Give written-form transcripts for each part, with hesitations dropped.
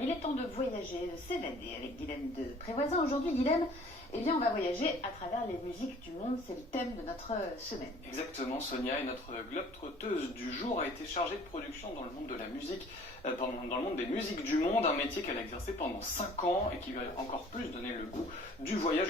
Il est temps de voyager, de s'évader avec Guylaine de Prévoisin. Aujourd'hui, Guylaine, eh bien, on va voyager à travers les musiques du monde. C'est le thème de notre semaine. Exactement, Sonia, et notre globe-trotteuse du jour a été chargée de production dans le monde de la musique, dans le monde des musiques du monde, un métier qu'elle a exercé pendant 5 ans et qui lui a encore plus donné le goût du voyage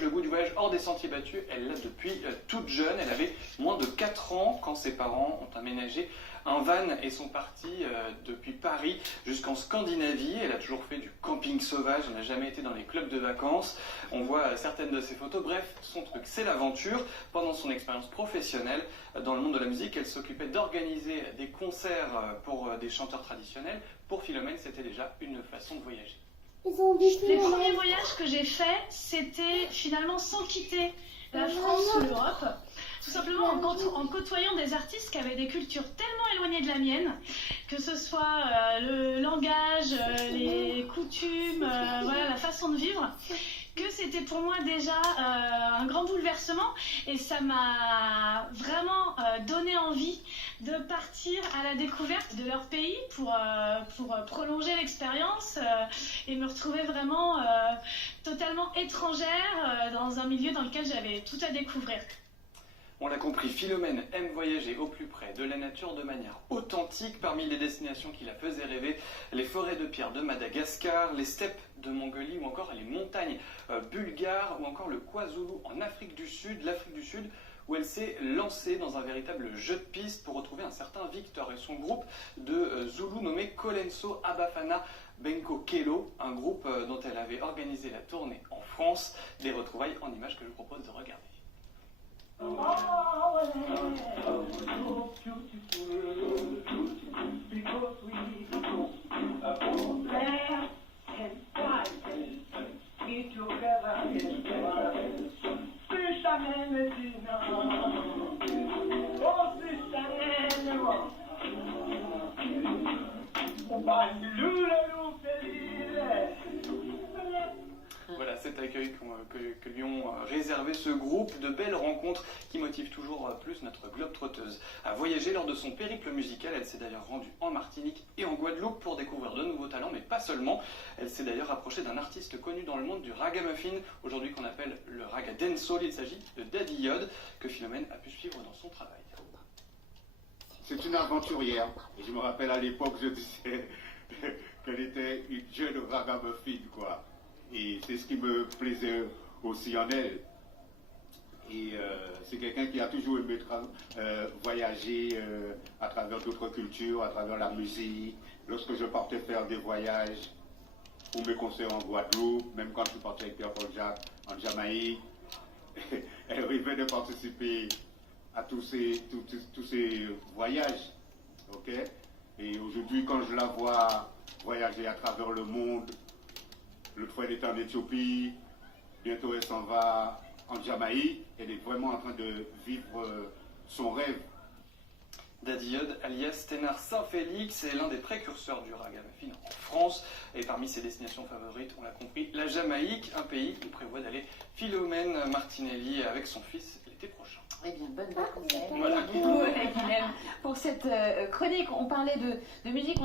hors des sentiers battus. Elle l'a depuis toute jeune. Elle avait moins de 4 ans quand ses parents ont aménagé un van et sont partis depuis Paris jusqu'en Scandinavie. Elle a toujours fait du camping sauvage, elle n'a jamais été dans les clubs de vacances. On voit certaines de ses photos. Bref, son truc, c'est l'aventure. Pendant son expérience professionnelle dans le monde de la musique, elle s'occupait d'organiser des concerts pour des chanteurs traditionnels. Pour Philomène, c'était déjà une façon de voyager. Les premiers voyages que j'ai faits, c'était finalement sans quitter la France ou l'Europe. Tout simplement en côtoyant des artistes qui avaient des cultures tellement éloignées de la mienne, que ce soit le langage, les coutumes, voilà, la façon de vivre, que c'était pour moi déjà un grand bouleversement et ça m'a vraiment donné envie de partir à la découverte de leur pays pour prolonger l'expérience et me retrouver vraiment totalement étrangère dans un milieu dans lequel j'avais tout à découvrir. On l'a compris, Philomène aime voyager au plus près de la nature de manière authentique. Parmi les destinations qui la faisaient rêver, les forêts de pierre de Madagascar, les steppes de Mongolie ou encore les montagnes bulgares ou encore le KwaZulu en Afrique du Sud, l'Afrique du Sud, où elle s'est lancée dans un véritable jeu de piste pour retrouver un certain Victor et son groupe de Zoulou nommé Colenso Abafana Benko Kelo, un groupe dont elle avait organisé la tournée en France. Des retrouvailles en images que je vous propose de regarder. Voilà cet accueil que lui ont réservé ce groupe, de belles rencontres qui motivent toujours plus notre globe-trotteuse à voyager. Lors de son périple musical, elle s'est d'ailleurs rendue en Martinique et en Guadeloupe pour découvrir de nouveaux talents, mais pas seulement. Elle s'est d'ailleurs approchée d'un artiste connu dans le monde du ragamuffin, aujourd'hui qu'on appelle le raga dancehall. Il s'agit de Daddy Yod, que Philomène a pu suivre dans son travail. C'est une aventurière, et je me rappelle à l'époque, je disais qu'elle était une jeune ragamuffin, quoi. Et c'est ce qui me plaisait aussi en elle. Et c'est quelqu'un qui a toujours aimé voyager à travers d'autres cultures, à travers la musique. Lorsque je partais faire des voyages pour mes concerts en Guadeloupe, même quand je partais avec Pierre-Paul Jacques en Jamaïque, elle rêvait de participer à tous ces voyages. Okay? Et aujourd'hui, quand je la vois voyager à travers le monde, l'autre fois elle était en Éthiopie, bientôt elle s'en va en Jamaïque, elle est vraiment en train de vivre son rêve. Daddy Yod, alias Ténard Saint-Félix, est l'un des précurseurs du ragamuffin en France. Et parmi ses destinations favorites, on l'a compris, la Jamaïque, un pays où prévoit d'aller Philomène Martinelli avec son fils l'été prochain. Eh bien, bonne vacances. Voilà. Guylaine, pour cette chronique. On parlait de musique.